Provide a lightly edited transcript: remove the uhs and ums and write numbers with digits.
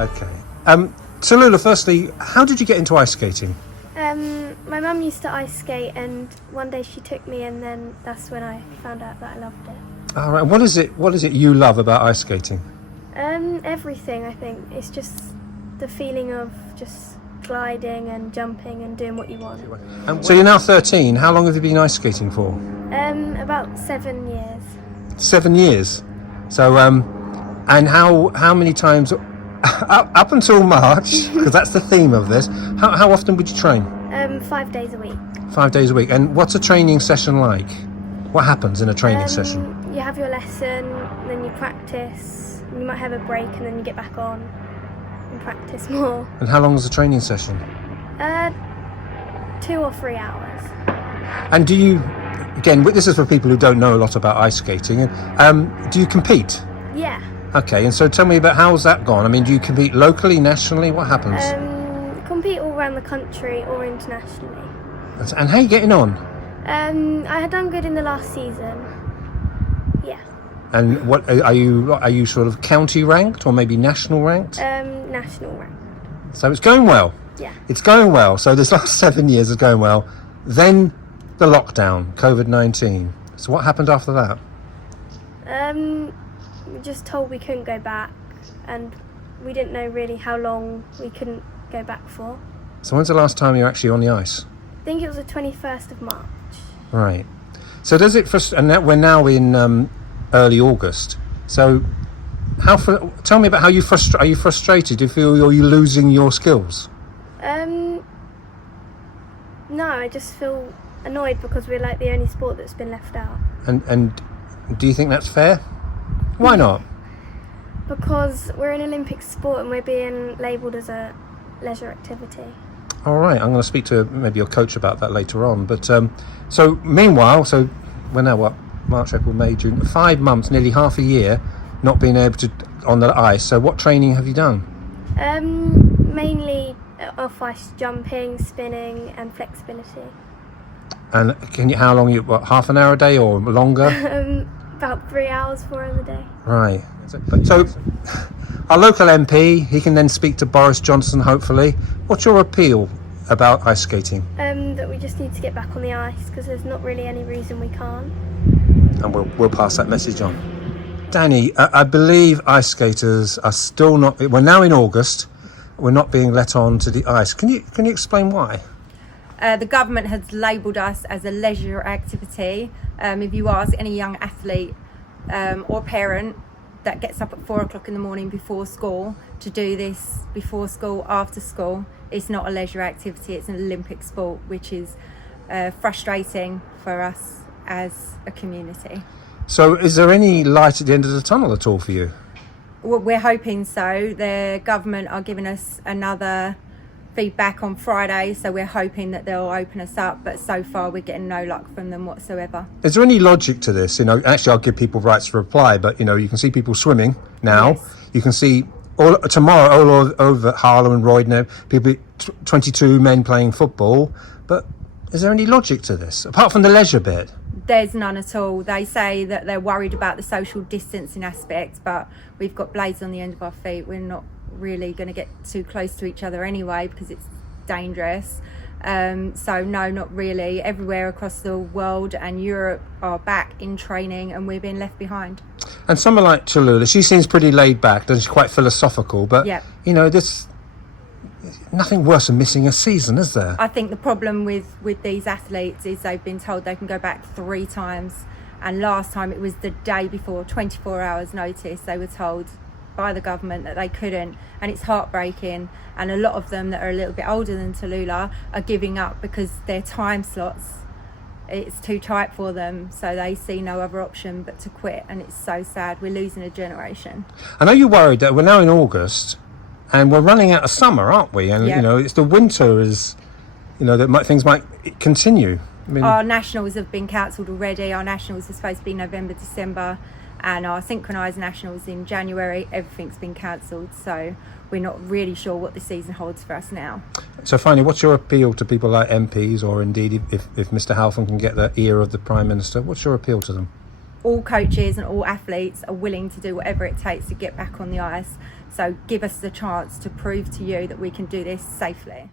Okay. Tallulah, firstly, how did you get into ice skating? My mum used to ice skate, and one day she took me, and then that's when I found out that I loved it. All right. What is it you love about ice skating? Everything, I think. It's just the feeling of just gliding and jumping and doing what you want. So you're now 13. How long have you been ice skating for? About 7 years. 7 years. So, and how many times up until March? Because that's the theme of this. How often would you train? 5 days a week. 5 days a week. And what's a training session like? What happens in a training session? You have your lesson, then you practice. You might have a break, and then you get back on and practice more. And how long is the training session? 2 or 3 hours. And do you, again, this is for people who don't know a lot about ice skating, do you compete? Yeah. Okay, and so tell me about how's that gone? I mean, do you compete locally, nationally? What happens? Compete all around the country or internationally. And how are you getting on? I had done good in the last season. Yeah. And what are you sort of county ranked or maybe national ranked? National ranked. So it's going well. Yeah. It's going well. So this last 7 years is going well. Then the lockdown, COVID-19. So what happened after that? We were just told we couldn't go back, and we didn't know really how long we couldn't go back for. So when's the last time you were actually on the ice? I think it was the 21st of March. Right. So does it we're now in early August. So tell me about how you are you frustrated? Do you feel you're losing your skills? No, I just feel annoyed because we're like the only sport that's been left out. And do you think that's fair? Why not? Because we're an Olympic sport and we're being labelled as a leisure activity. All right, I'm going to speak to maybe your coach about that later on. But so meanwhile, we're now what? March, April, May, June. 5 months, nearly half a year, not being able to on the ice. So what training have you done? Mainly off-ice jumping, spinning, and flexibility. And how long? Half an hour a day or longer? About 3 hours, 4 hours a day. Right. So our local MP, he can then speak to Boris Johnson, hopefully. What's your appeal about ice skating? That we just need to get back on the ice because there's not really any reason we can't. And we'll pass that message on. Danny, I believe ice skaters are still not. We're now in August. We're not being let on to the ice. Can you explain why? The government has labelled us as a leisure activity. If you ask any young athlete or parent that gets up at 4 o'clock in the morning before school to do this before school, after school, it's not a leisure activity, it's an Olympic sport, which is frustrating for us as a community. So is there any light at the end of the tunnel at all for you? Well, we're hoping so. The government are giving us another feedback on Friday, so we're hoping that they'll open us up, but so far we're getting no luck from them whatsoever. Is there any logic to this? Actually I'll give people rights to reply, but you can see people swimming now. Yes. You can see tomorrow all over Harlow and Roydon, people, 22 men playing football. But is there any logic to this apart from the leisure bit? There's none at all. They say that they're worried about the social distancing aspect, but we've got blades on the end of our feet. We're not really going to get too close to each other anyway because it's dangerous. So no, not really. Everywhere across the world and Europe are back in training, and we're being left behind. And someone like Tallulah, she seems pretty laid back, doesn't she? Quite philosophical, but yep. This nothing worse than missing a season, is there? I think the problem with these athletes is they've been told they can go back 3 times, and last time it was the day before, 24 hours notice, they were told by the government that they couldn't, and it's heartbreaking. And a lot of them that are a little bit older than Tallulah are giving up because their time slots, it's too tight for them, so they see no other option but to quit, and it's so sad. We're losing a generation. I know you're worried that we're now in August and we're running out of summer, aren't we? And yep. It's the winter is, things might continue. Our nationals have been cancelled already. Our nationals are supposed to be November, December, and our synchronised nationals in January. Everything's been cancelled, so we're not really sure what the season holds for us now. So finally, what's your appeal to people like MPs, or indeed if Mr Halfon can get the ear of the Prime Minister, what's your appeal to them? all coaches and all athletes are willing to do whatever it takes to get back on the ice. So give us the chance to prove to you that we can do this safely.